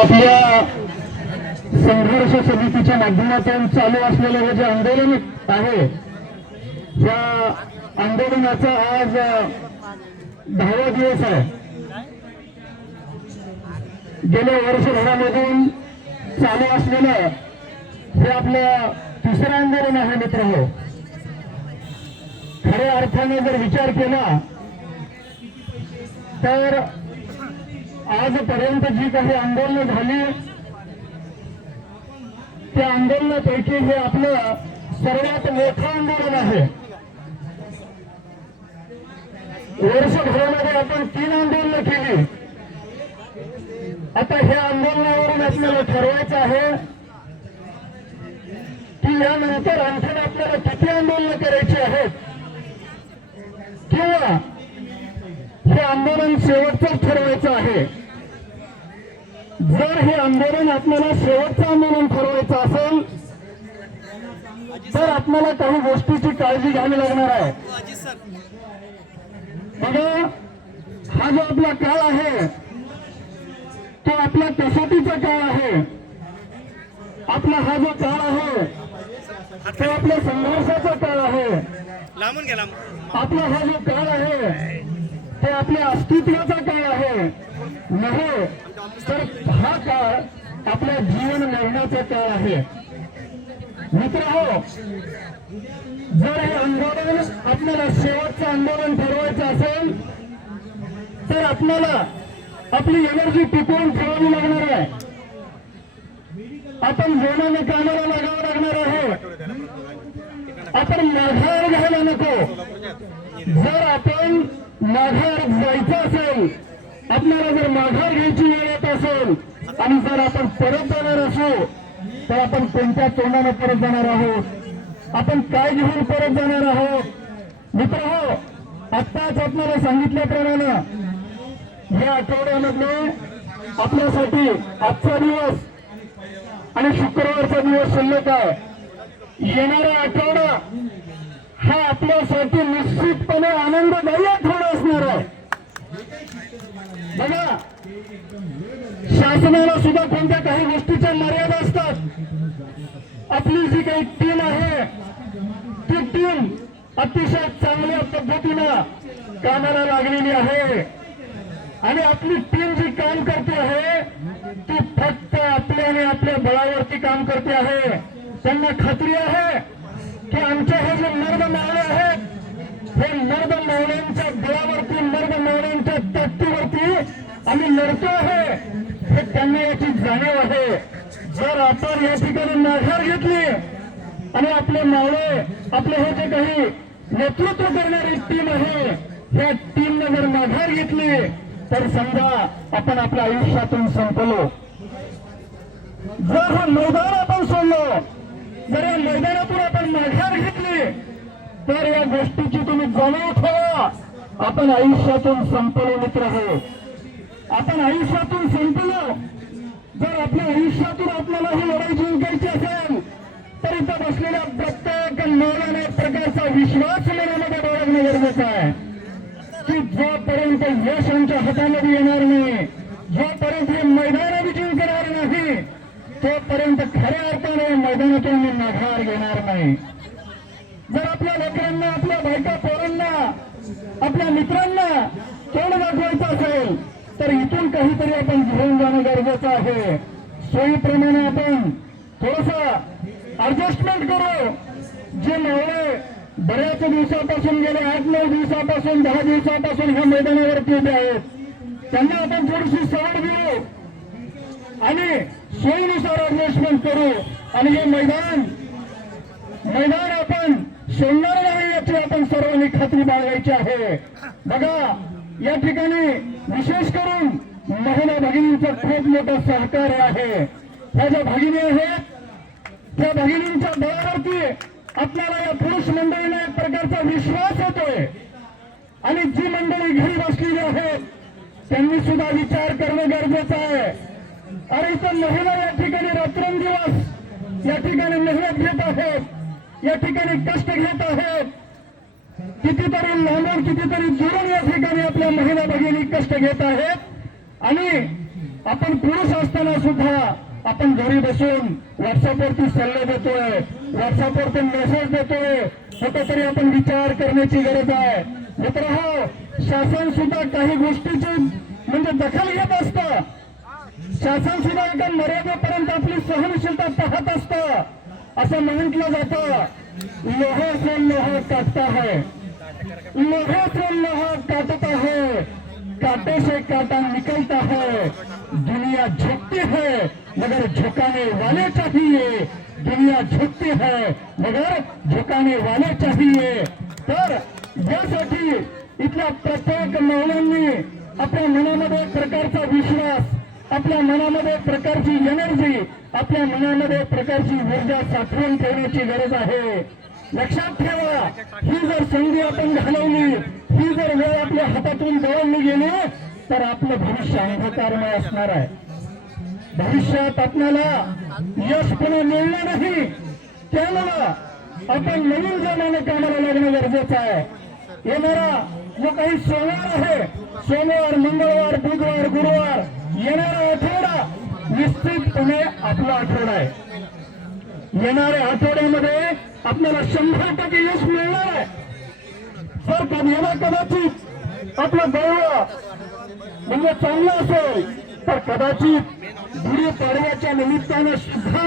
आपल्या संघर्ष समितीच्या माध्यमातून चालू असलेलं हे जे आंदोलन आहे, या आंदोलनाचा आज 10वा दिवस आहे. गेल्या वर्षभरामधून चालू असलेलं हे आपलं तिसरं आंदोलन आहे मित्रहो. खऱ्या अर्थाने जर विचार केला तर आजपर्यंत जी काही आंदोलनं झाली त्या आंदोलनापैकी हे आपलं सर्वात मोठं आंदोलन आहे. वर्षभरामध्ये आपण 3 आंदोलनं केली. आता ह्या आंदोलनावरून आपल्याला ठरवायचं आहे की यानंतर आणखीन आपल्याला किती आंदोलनं करायची आहेत, किंवा हे आंदोलन शेवटचंच ठरवायचं आहे. जर हे आंदोलन आपल्याला शेवटचं आंदोलन ठरवायचं असेल तर आपल्याला काही गोष्टीची काळजी घ्यावी लागणार आहे. बघा, हा जो आपला काळ आहे तो आपला कसोटीचा काळ आहे. आपला हा जो काळ आहे तो आपल्या संघर्षाचा काळ आहे. आपला हा जो काळ आहे तो आपल्या अस्तित्वाचा काळ आहे. नव्हे तर हा काळ आपल्या जीवन मरणाचा काळ आहे. मित्रहो, जर हे आंदोलन आपल्याला शेवटचं आंदोलन ठरवायचं असेल तर आपल्याला आपली एनर्जी टिकवून ठेवावी लागणार आहे. आपण जोमाने कामाला लागावं लागणार आहे. आपण माघार घ्यायला नको. जर आपण माघार जायचं असेल, आपल्याला जर माघार घ्यायची वेळ येत असेल आणि जर आपण परत जाणार असू तर आपण कोणत्या तोंडाने परत जाणार आहोत, आपण काय घेऊन परत जाणार आहोत. मित्रहो, आत्ताच आपल्याला सांगितल्याप्रमाणे या आठवड्यामध्ये आपल्यासाठी आजचा दिवस आणि शुक्रवारचा दिवस शिल्लक आहे. येणारा आठवडा हा आपल्यासाठी निश्चितपणे आनंददायी आठवडा असणार आहे. बघा, शासनाला सुद्धा कोणत्या काही गोष्टीच्या मर्यादा असतात. आपली जी काही टीम आहे ती टीम अतिशय चांगल्या पद्धतीनं कामाला लागलेली आहे आणि आपली टीम जी काम करते आहे ती फक्त आपल्या आणि आपल्या बळावरती काम करते आहे. त्यांना खात्री आहे की आमचे हे जे मर्द मावळे आहेत हे मर्द मावळ्यांच्या बळावरती, मर्द मावळ्यांच्या ताकदीवरती आम्ही लढतो आहे, हे त्यांना याची जाणीव आहे. जर आपण या ठिकाणी माघार घेतली आणि आपले मावळे, आपले हे जे काही नेतृत्व करणारी टीम आहे ह्या टीमने जर माघार घेतली तर समजा आपण आपल्या आयुष्यातून संपलो. जर हे मैदान आपण सोडलो, जर या मैदानातून आपण माघार घेतली तर या गोष्टीची तुम्ही जाणीव ठेवा, आपण आयुष्यातून संपलो. मित्र हो, आपण आयुष्यातून संपलो. जर आपल्या आयुष्यातून आपल्याला ही लढाई जिंकायची असेल तर इथं बसलेल्या प्रत्येक मौलाना एक प्रकारचा विश्वास मनामध्ये बाळगणं गरजेचं आहे की जोपर्यंत यश आमच्या हातामध्ये येणार नाही, जोपर्यंत हे मैदान जिंकणार नाही, तोपर्यंत खऱ्या अर्थाने मैदानातून मी माघार घेणार नाही. जर आपल्या लेकरांना, आपल्या बायका पोरांना, आपल्या मित्रांना तोंड दाखवायचं असेल तर इथून काहीतरी आपण घेऊन जाणं गरजेचं आहे. सोयीप्रमाणे आपण थोडंसं ऍडजस्टमेंट करू. जे मावळे बऱ्याच दिवसापासून, गेले 8-9 दिवसापासून, 10 दिवसापासून ह्या मैदानावरती उभे आहेत, त्यांना आपण थोडीशी सवड देऊ आणि सोयीनुसार ऍडजस्टमेंट करू आणि हे मैदान आपण सोडणार नाही याची आपण सर्वांनी खात्री बाळगायची आहे. बघा, या ठिकाणी विशेष करून महिला भगिनींचं खूप मोठं सहकार्य आहे. ह्या ज्या भगिनी आहेत त्या भगिनींच्या बळावरती आपल्याला या पुरुष मंडळीला एक प्रकारचा विश्वास येतोय आणि जी मंडळी घरी बसलेली आहेत त्यांनी सुद्धा विचार करणं गरजेचं आहे. अरे इथं महिला या ठिकाणी रात्रंदिवस या ठिकाणी मेहनत घेत आहेत, या ठिकाणी कष्ट घेत आहेत. कितीतरी लांबून, कितीतरी दुरून या ठिकाणी आपल्या महिला भगिनी कष्ट घेत आहेत आणि आपण पुरुष असताना सुद्धा आपण घरी बसून व्हॉट्सअपवरती सल्ले देतोय, व्हॉट्सअपवरती मेसेज देतोय. कुठेतरी आपण विचार करण्याची गरज आहे. मित्रहो, शासन सुद्धा काही गोष्टीची म्हणजे दखल घेत असतं. शासन सुद्धा एका मर्यादेपर्यंत आपली सहनशीलता पाहत असतं. असं म्हटलं जातं, लोहे से लोहा काटता है, लोहे से लोहा काटता है, कांटे से कांटा निकलता है. दुनिया झुकती है मगर झुकाने वाले चाहिए. दुनिया झुकती है मगर झुकाने वाले चाहिए. तर यासाठी इथल्या प्रत्येक महिलांनी आपल्या मनामध्ये एक प्रकारचा विश्वास, आपल्या मनामध्ये एक प्रकारची एनर्जी, आपल्या मनामध्ये एक प्रकारची ऊर्जा साठवून ठेवण्याची गरज आहे. लक्षात ठेवा, ही जर संधी आपण घालवली, ही जर वेळ आपल्या हातातून जवळली गेली तर आपलं भविष्य अंधकारमय असणार आहे. भविष्यात आपल्याला यश पुन्हा मिळणार नाही. त्यामुळं आपण नवीन जमाने कामाला लागणं गरजेचं आहे. येणारा जो काही सोमवार आहे, सोमवार, मंगळवार, बुधवार, गुरुवार, येणारा आठवडा निश्चितपणे आपला आठवडा आहे. येणाऱ्या आठवड्यामध्ये आपल्याला 100% यश मिळणार आहे. जर कदाचित आपलं गौरव म्हणजे चांगलं असेल तर कदाचित गुढीपाडव्याच्या निमित्तानं सुद्धा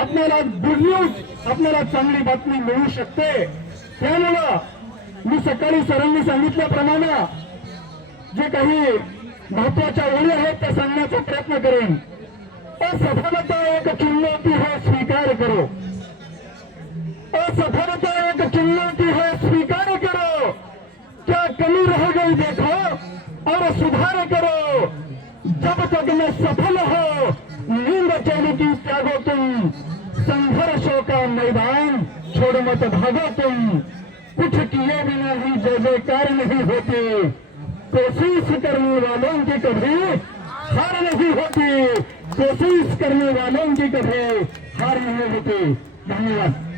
आपल्याला गुड न्यूज, आपल्याला चांगली बातमी मिळू शकते. त्यामुळं मी सकाळी सरांनी सांगितल्याप्रमाणे जे काही महत्वाच्या ओळी आहेत त्या सांगण्याचा प्रयत्न करेन. असफलता एक चुनौती है, स्वीकार करो. असफलता एक चुनौती है, स्वीकार करो. क्या कमी रह गई देखो और सुधार करो. जब तक मैं सफल हो नींद चैन की त्यागो तुम. संघर्षों का मैदान छोड़ मत भागो तुम. कुछ किए बिना ही जय जयकार नहीं होती. कोशिश करने वालों की कभी हार नहीं होती. कोशिश करने वालों की कभी हार नहीं होती. धन्यवाद.